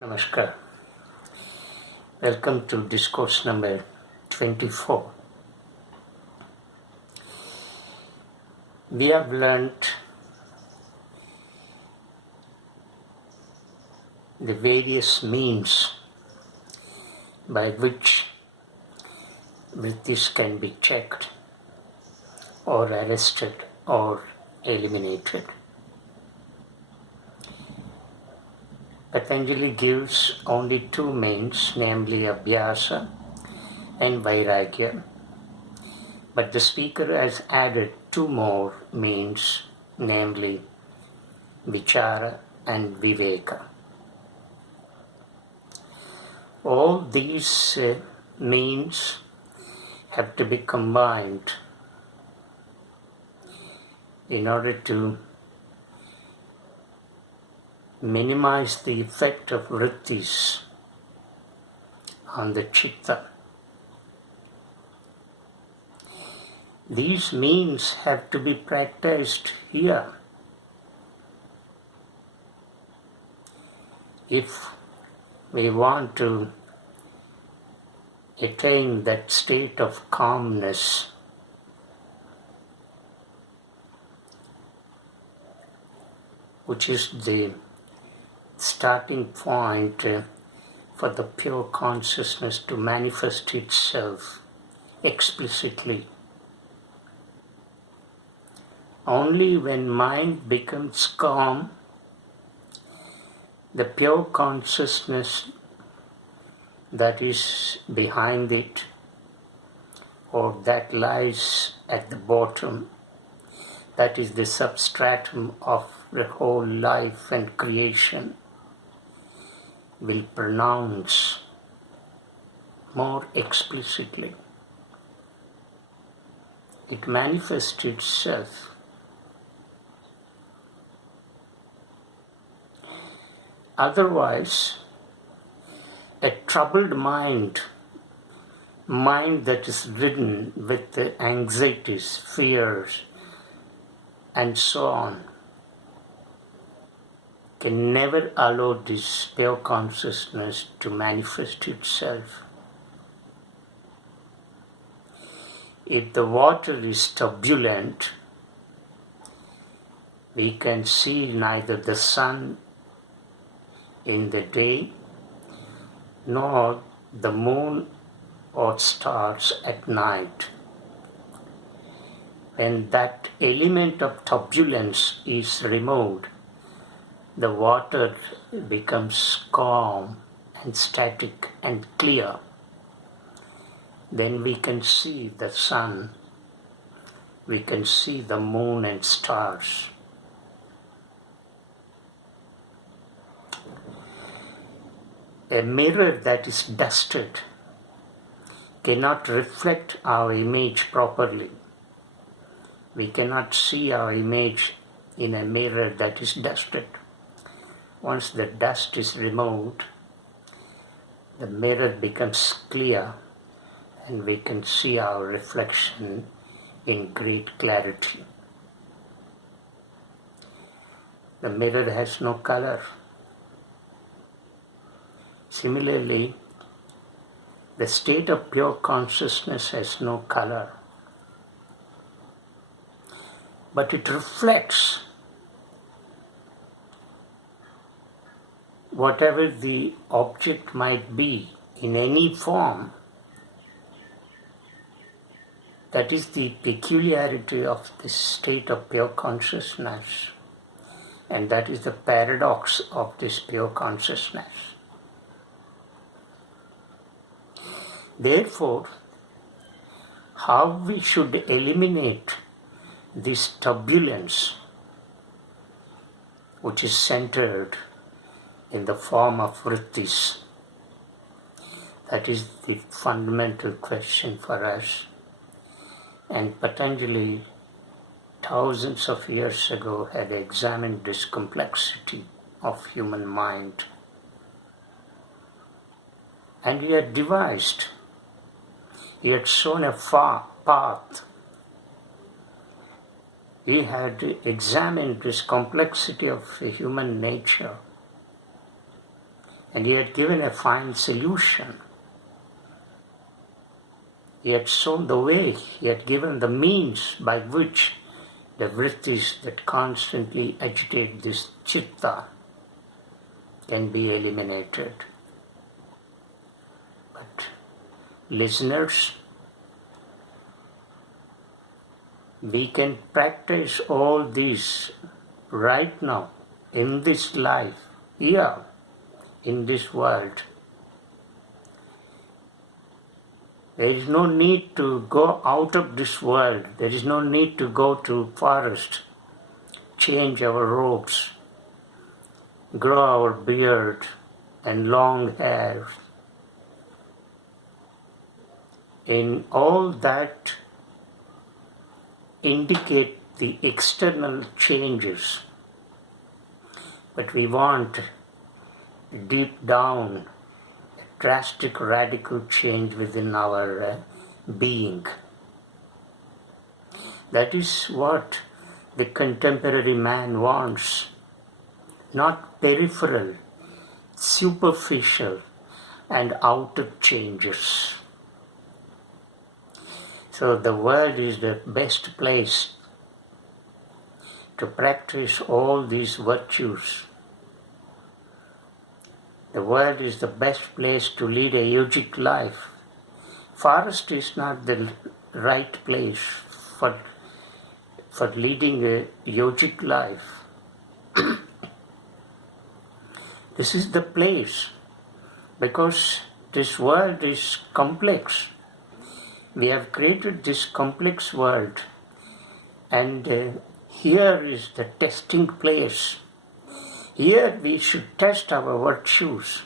Namaskar. Welcome to Discourse number 24. We have learnt the various means by which vrittis can be checked or arrested or eliminated. Patanjali gives only two means, namely abhyasa and vairagya. But the speaker has added two more means, namely vichara and viveka. All these means have to be combined in order to minimize the effect of vrittis on the chitta. These means have to be practiced here. If we want to attain that state of calmness, which is the starting point for the pure consciousness to manifest itself explicitly. Only when mind becomes calm, the pure consciousness that is behind it or that lies at the bottom, that is the substratum of the whole life and creation, will pronounce more explicitly. It manifests itself. Otherwise, a troubled mind that is ridden with anxieties, fears, and so on, can never allow this pure consciousness to manifest itself. If the water is turbulent, we can see neither the sun in the day nor the moon or stars at night. When that element of turbulence is removed, the water becomes calm and static and clear. Then we can see the sun, we can see the moon and stars. A mirror that is dusted cannot reflect our image properly. We cannot see our image in a mirror that is dusted. Once the dust is removed, the mirror becomes clear and we can see our reflection in great clarity. The mirror has no color. Similarly, the state of pure consciousness has no color, but it reflects whatever the object might be in any form. That is the peculiarity of this state of pure consciousness, and that is the paradox of this pure consciousness. Therefore, how we should eliminate this turbulence which is centered in the form of vrittis, that is the fundamental question for us. And Patanjali, thousands of years ago, had examined this complexity of human mind. And he had devised, he had shown a path. He had examined this complexity of human nature And he had given a fine solution. He had shown the way, he had given the means by which the vrittis that constantly agitate this chitta can be eliminated. But listeners, we can practice all these right now, in this life, here, in this world. There is no need to go out of this world. There is no need to go to forest, change our robes, grow our beard and long hair. In all that indicate the external changes, but we want deep down a drastic, radical change within our being. That is what the contemporary man wants, not peripheral, superficial and outer changes. So the world is the best place to practice all these virtues. The world is the best place to lead a yogic life. Forest is not the right place for leading a yogic life. This is the place, because this world is complex. We have created this complex world, and here is the testing place. Here we should test our virtues.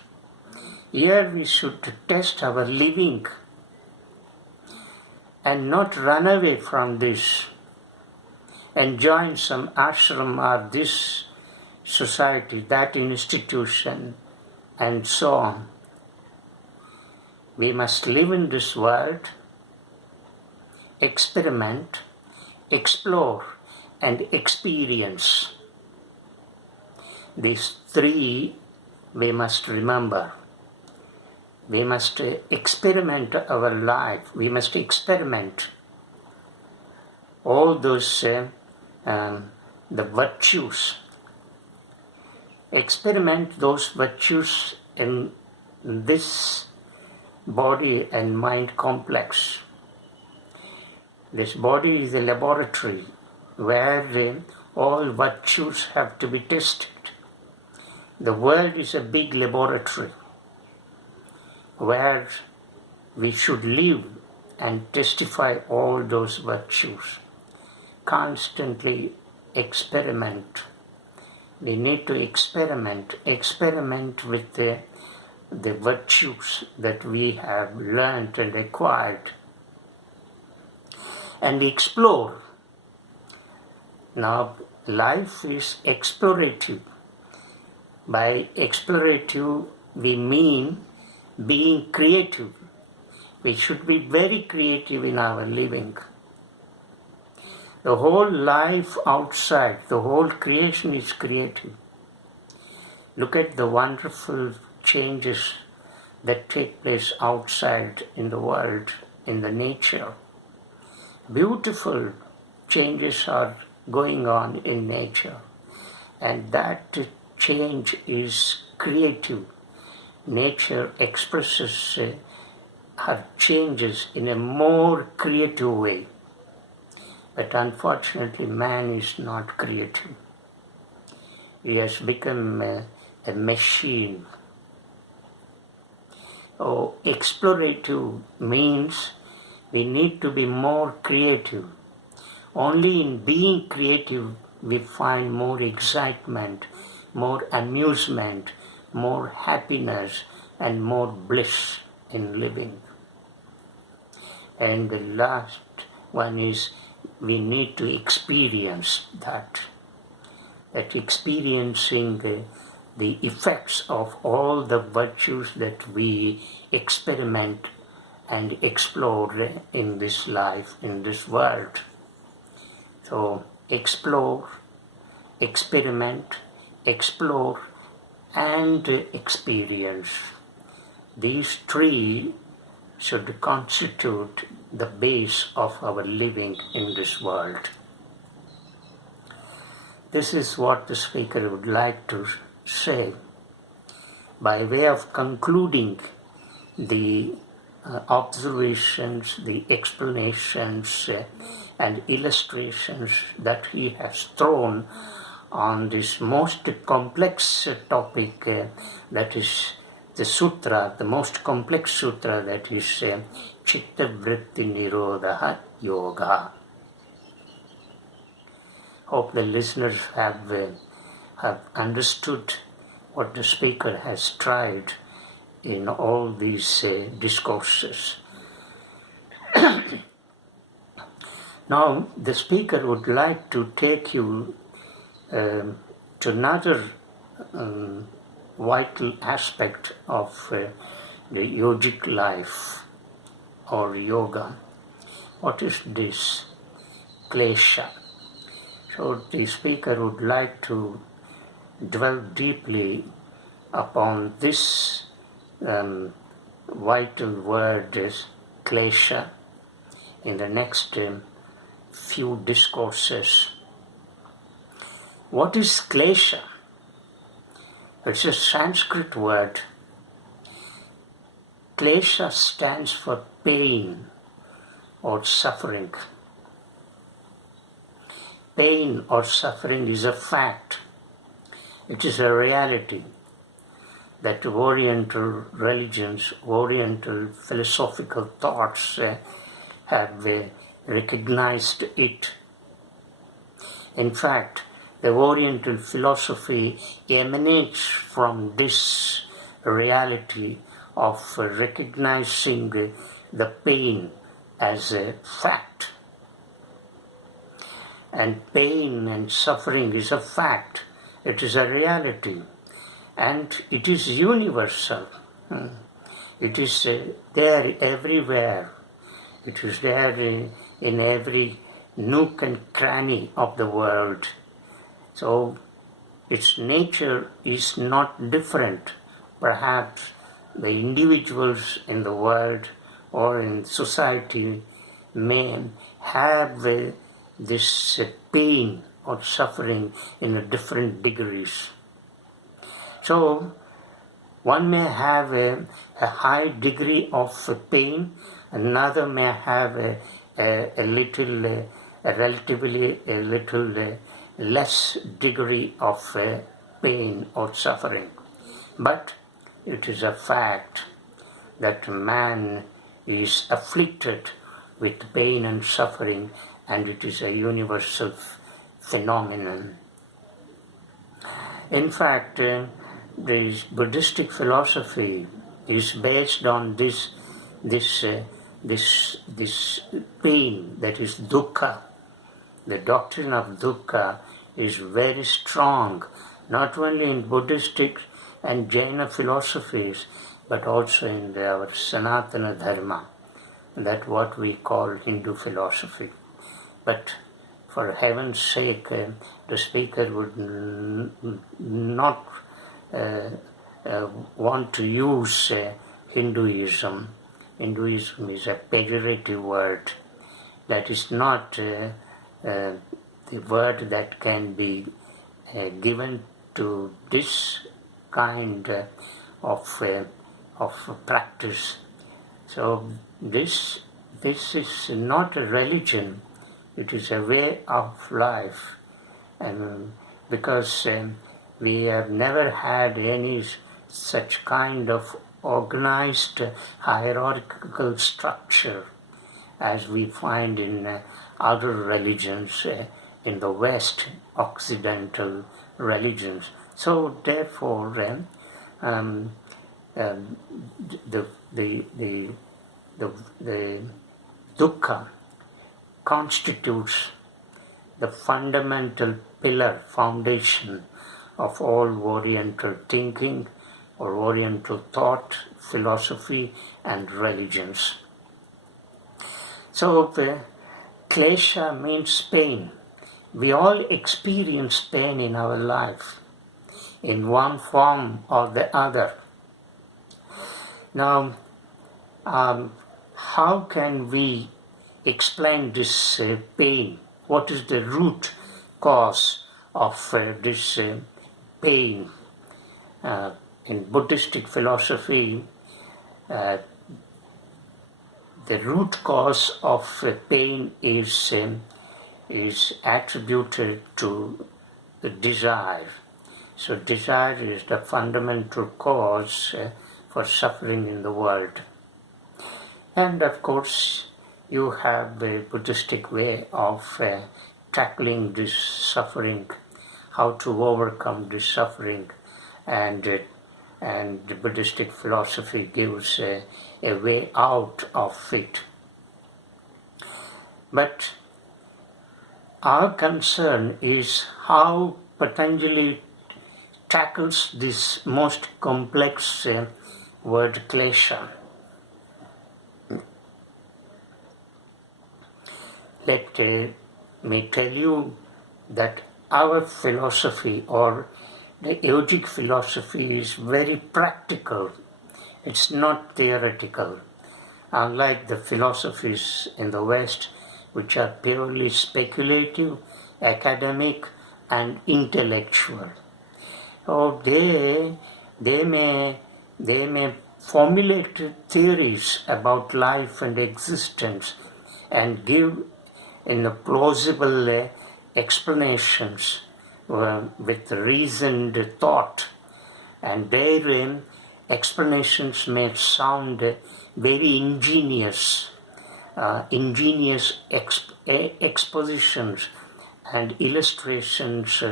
Here we should test our living and not run away from this and join some ashram or this society, that institution, and so on. We must live in this world, experiment, explore, and experience. These three we must remember. We must experiment our life. We must experiment all those the virtues. Experiment those virtues in this body and mind complex. This body is a laboratory where all virtues have to be tested. The world is a big laboratory where we should live and testify all those virtues. Constantly experiment. We need to experiment with the virtues that we have learned and acquired, and explore. Now, life is explorative. By explorative, we mean being creative. We should be very creative in our living. The whole life outside, the whole creation is creative. Look at the wonderful changes that take place outside in the world, in the nature. Beautiful changes are going on in nature, and that change is creative. Nature expresses her changes in a more creative way. But unfortunately, man is not creative. He has become a machine. Oh, explorative means we need to be more creative. Only in being creative we find more excitement, more amusement, more happiness, and more bliss in living. And the last one is we need to experience that experiencing the effects of all the virtues that we experiment and explore in this life, in this world. So explore, experiment, explore, and experience. These three should constitute the base of our living in this world. This is what the speaker would like to say by way of concluding the observations, the explanations and illustrations that he has thrown on this most complex topic that is the sutra, the most complex sutra, that is Chitta Vritti Nirodha Yoga. Hope the listeners have understood what the speaker has tried in all these discourses. Now, the speaker would like to take you to another vital aspect of the yogic life or yoga. What is this? Klesha. So the speaker would like to dwell deeply upon this vital word is klesha in the next few discourses. What is klesha? It's a Sanskrit word. Klesha stands for pain or suffering. Pain or suffering is a fact. It is a reality that Oriental religions, Oriental philosophical thoughts have recognized it. In fact, the Oriental philosophy emanates from this reality of recognizing the pain as a fact. And pain and suffering is a fact. It is a reality. And it is universal. It is there everywhere. It is there in every nook and cranny of the world. So its nature is not different. Perhaps the individuals in the world or in society may have this pain or suffering in different degrees. So one may have a high degree of pain, another may have a relatively less degree of pain or suffering. But it is a fact that man is afflicted with pain and suffering, and it is a universal phenomenon. In fact, this Buddhistic philosophy is based on this pain, that is dukkha. The doctrine of dukkha is very strong, not only in Buddhistic and Jaina philosophies, but also in our Sanatana Dharma, that what we call Hindu philosophy. But for heaven's sake, the speaker would not want to use Hinduism. Hinduism is a pejorative word. That is not the word that can be given to this kind of practice. So this is not a religion. It is a way of life, and because we have never had any such kind of organized hierarchical structure as we find in other religions in the West, Occidental religions. So therefore, the dukkha constitutes the fundamental pillar, foundation of all Oriental thinking or Oriental thought, philosophy and religions. So klesha means pain. We all experience pain in our life. in one form or the other. Now, how can we explain this pain? What is the root cause of this pain? In Buddhistic philosophy, the root cause of pain is attributed to the desire. So desire is the fundamental cause for suffering in the world. And of course, you have a Buddhistic way of tackling this suffering, how to overcome this suffering, and the Buddhistic philosophy gives a way out of it. But our concern is how Patanjali tackles this most complex word klesha. Let me tell you that our philosophy, or the yogic philosophy, is very practical. It's not theoretical. Unlike the philosophies in the West, which are purely speculative, academic, and intellectual. Or they may formulate theories about life and existence and give in a plausible explanations with reasoned thought, and their explanations may sound very ingenious expositions and illustrations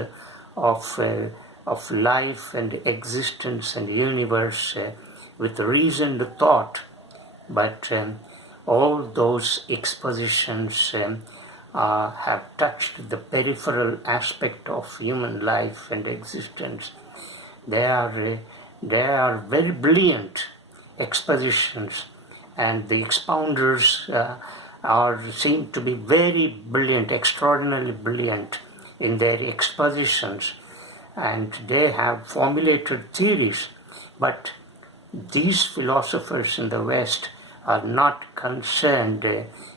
of life and existence and universe with reasoned thought, but all those expositions have touched the peripheral aspect of human life and existence. They are very brilliant expositions, and the expounders seem to be very brilliant, extraordinarily brilliant in their expositions, and they have formulated theories. But these philosophers in the West are not concerned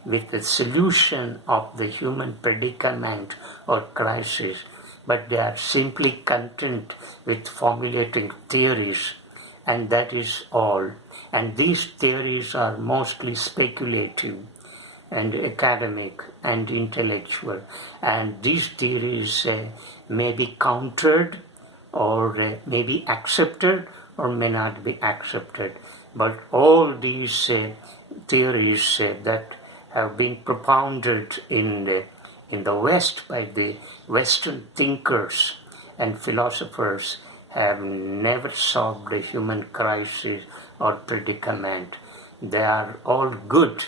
with the solution of the human predicament or crisis, but they are simply content with formulating theories, and that is all. And these theories are mostly speculative and academic and intellectual, and these theories may be countered or may be accepted or may not be accepted. But all these theories that have been propounded in the West by the Western thinkers and philosophers have never solved the human crisis or predicament. They are all good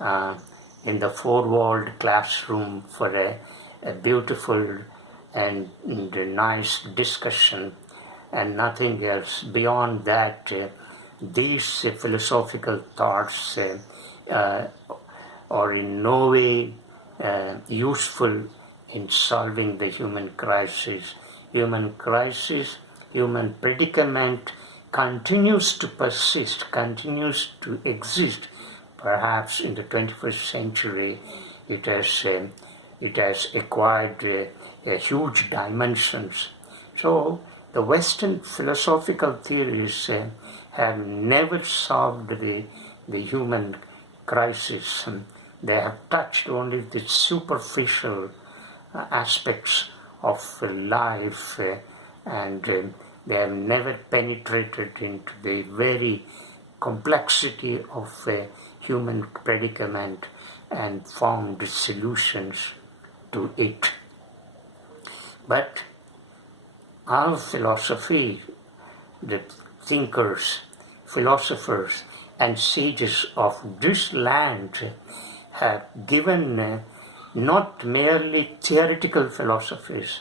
in the four-walled classroom for a beautiful and nice discussion, and nothing else. Beyond that, these philosophical thoughts are in no way useful in solving the human crisis. Human crisis, human predicament continues to persist, continues to exist. Perhaps in the 21st century, it has acquired huge dimensions. So the Western philosophical theories have never solved the human crisis. They have touched only the superficial aspects of life, and they have never penetrated into the very complexity of human predicament and found solutions to it. But our philosophy, the thinkers, philosophers, and sages of this land have given not merely theoretical philosophies,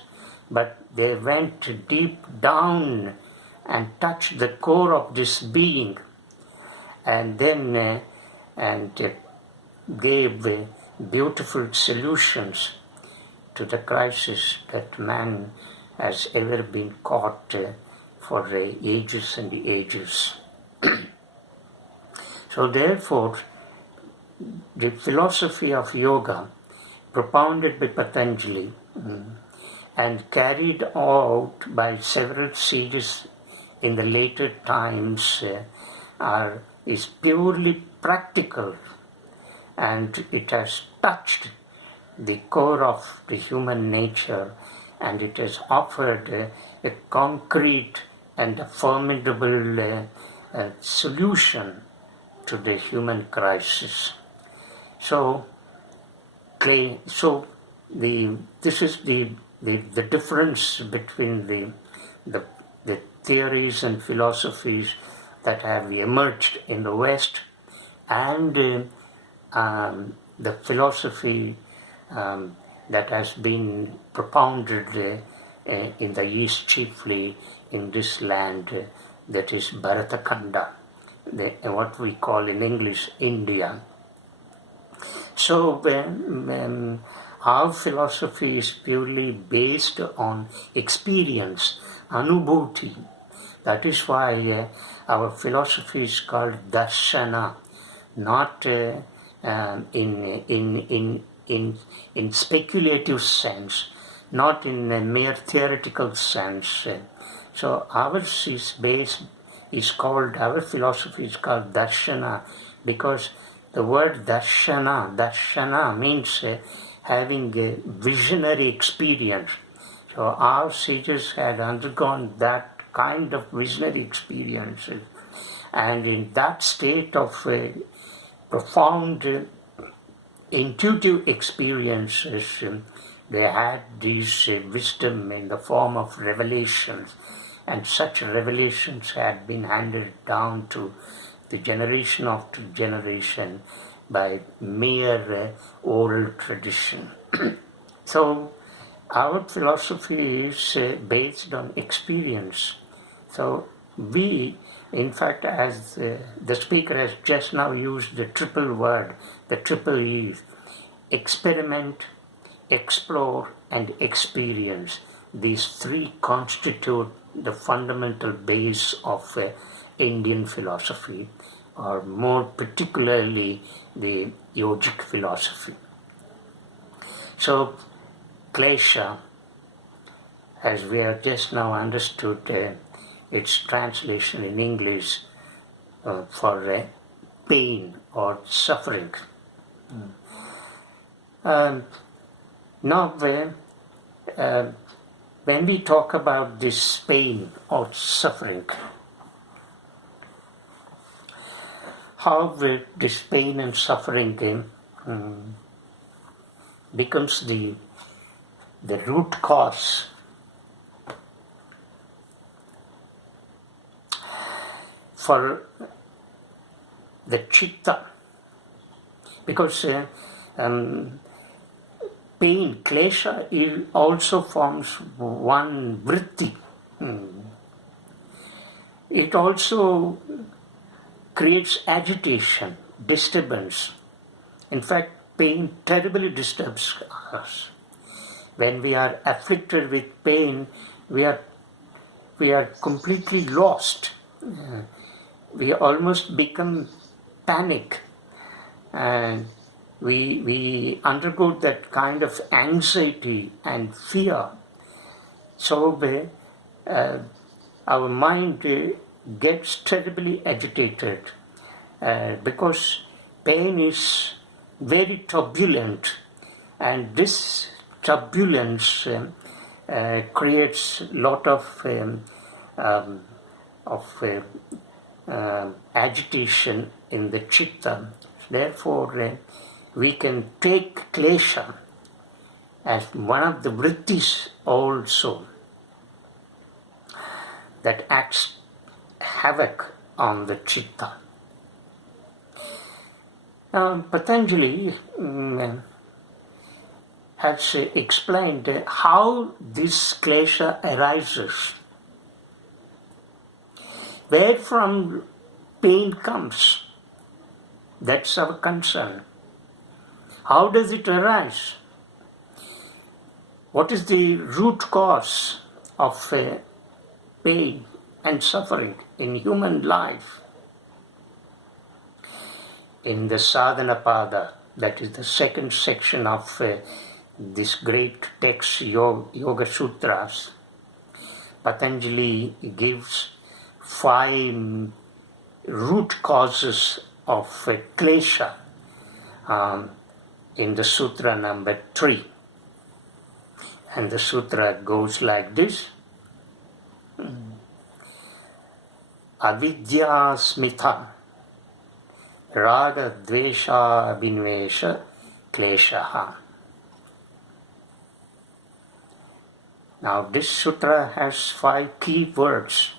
but they went deep down and touched the core of this being, and then gave beautiful solutions to the crisis that man has ever been caught for ages and ages. So therefore, the philosophy of yoga, propounded by Patanjali and carried out by several sages in the later times, is purely practical, and it has touched the core of the human nature, and it has offered a concrete and a formidable solution to the human crisis. So this is the difference between the theories and philosophies that have emerged in the West and the philosophy that has been propounded in the East, chiefly in this land that is Bharatakanda, what we call in English India. So our philosophy is purely based on experience, anubhuti. That is why our philosophy is called darshana, not in speculative sense, not in a mere theoretical sense. So our philosophy is called darshana because the word darshana means having a visionary experience. So our sages had undergone that kind of visionary experiences, and in that state of profound intuitive experiences, they had this wisdom in the form of revelations, and such revelations had been handed down to the generation after generation by mere oral tradition. So our philosophy is based on experience. So we, in fact, as the speaker has just now used the triple word, the triple E, experiment, explore, and experience. These three constitute the fundamental base of Indian philosophy, or more particularly the yogic philosophy. So klesha, as we have just now understood its translation in English for pain or suffering. Now when we talk about this pain or suffering, how this pain and suffering becomes the root cause for the chitta, because pain, klesha, it also forms one vritti. It also creates agitation, disturbance. In fact, pain terribly disturbs us. When we are afflicted with pain, we are completely lost. We almost become panic, and we undergo that kind of anxiety and fear. So our mind gets terribly agitated because pain is very turbulent, and this turbulence creates a lot of agitation in the chitta. Therefore, we can take klesha as one of the vrittis also that acts havoc on the chitta. Patanjali has explained how this klesha arises, where from pain comes. That's our concern. How does it arise? What is the root cause of pain and suffering in human life. In the Sadhanapada, that is the second section of this great text, Yoga Sutras, Patanjali gives 5 root causes of klesha in the sutra number 3. And the sutra goes like this. Avidya smitha raga dvesha binvesha kleshaha. Now this sutra has 5 key words.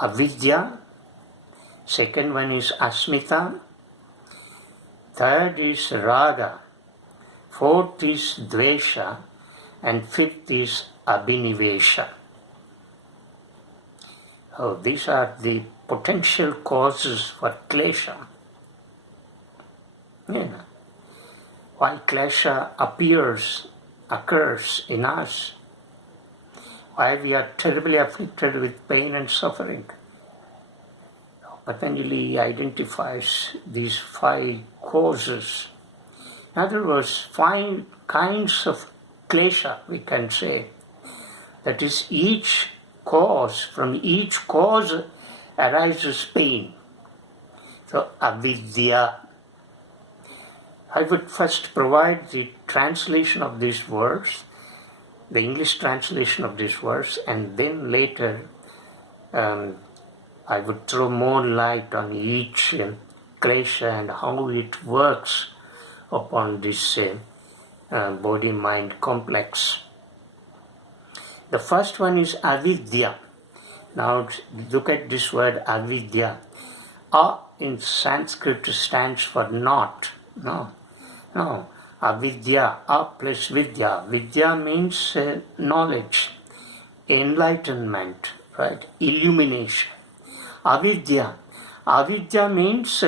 Avidya, second one is asmita, third is raga, fourth is dvesha, and fifth is abhinivesha. Oh, these are the potential causes for klesha. Why klesha occurs in us, why we are terribly afflicted with pain and suffering. Patanjali identifies these 5 causes. In other words, 5 kinds of klesha, we can say. That is, from each cause arises pain. So, avidya. I would first provide the translation of these words, the English translation of these words, and then later I would throw more light on each klesha and how it works upon this body-mind complex. The first one is avidya. Now look at this word avidya. A in Sanskrit stands for not. No, avidya, a plus vidya. Vidya means knowledge, enlightenment, right? Illumination. Avidya. Avidya means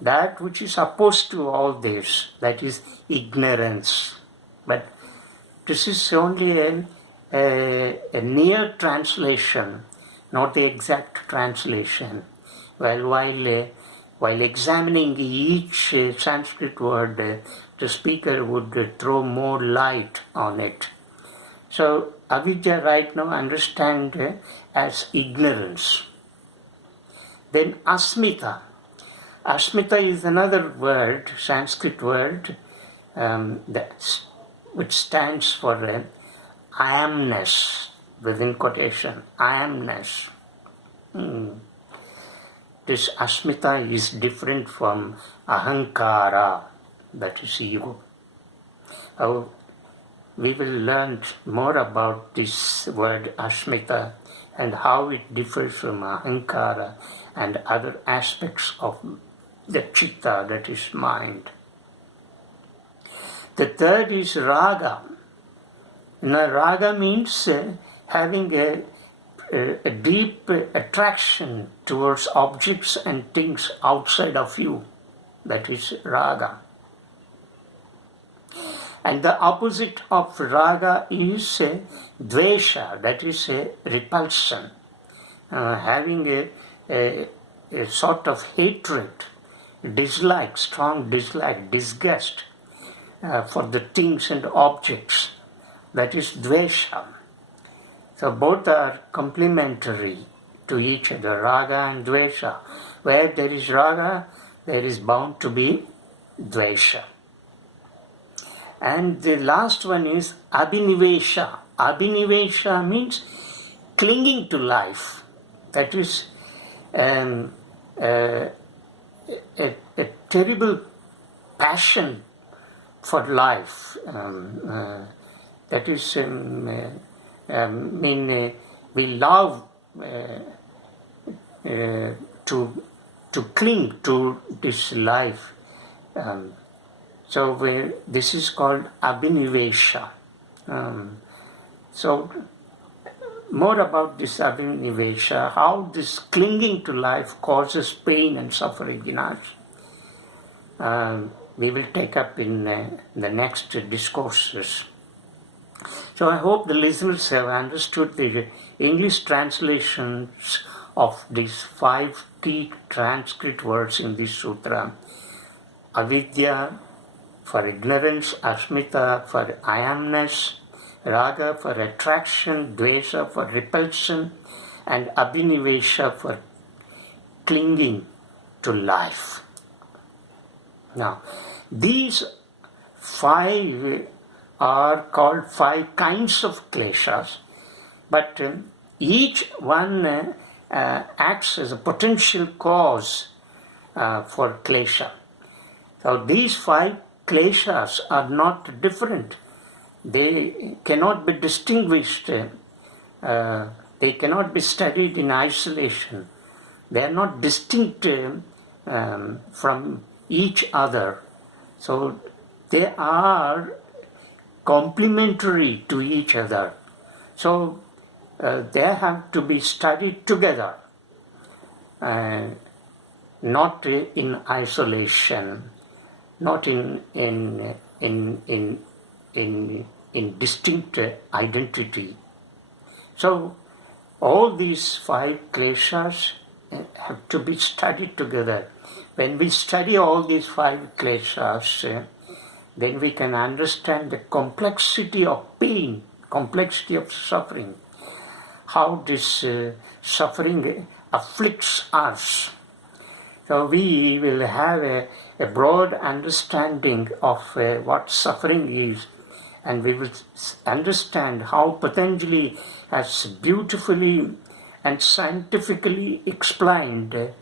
that which is opposed to all this, that is ignorance. But this is only a near translation, not the exact translation. Well, while examining each Sanskrit word, the speaker would throw more light on it. So, avidya right now understand as ignorance. Then asmita. Asmita is another word, Sanskrit word, which stands for I amness, within quotation, I amness. This asmita is different from ahankara, that is ego. We will learn more about this word asmita and how it differs from ahankara and other aspects of the chitta, that is mind. The third is raga. Now, raga means having a deep attraction towards objects and things outside of you. That is raga. And the opposite of raga is dvesha, that is repulsion. Having a sort of hatred, dislike, strong dislike, disgust for the things and objects. That is dvesha. So both are complementary to each other, raga and dvesha. Where there is raga, there is bound to be dvesha. And the last one is abhinivesha. Abhinivesha means clinging to life. That is a terrible passion for life. That is, we love to cling to this life. So this is called abhinivesha. So more about this abhinivesha, how this clinging to life causes pain and suffering in us. We will take up in the next discourses. So I hope the listeners have understood the English translations of these 5 key Sanskrit words in this sutra. Avidya for ignorance, asmita for I amness, raga for attraction, dvesha for repulsion, and abhinivesha for clinging to life. Now, these 5 are called 5 kinds of kleshas, but each one acts as a potential cause for klesha. So these 5 kleshas are not different. They cannot be distinguished. They cannot be studied in isolation. They are not distinct from each other. So they are complementary to each other. So they have to be studied together, not in isolation, not in distinct identity. So all these 5 kleshas have to be studied together. When we study all these 5 kleshas, then we can understand the complexity of pain, complexity of suffering, how this suffering afflicts us. So we will have a broad understanding of what suffering is, and we will understand how Patanjali has beautifully and scientifically explained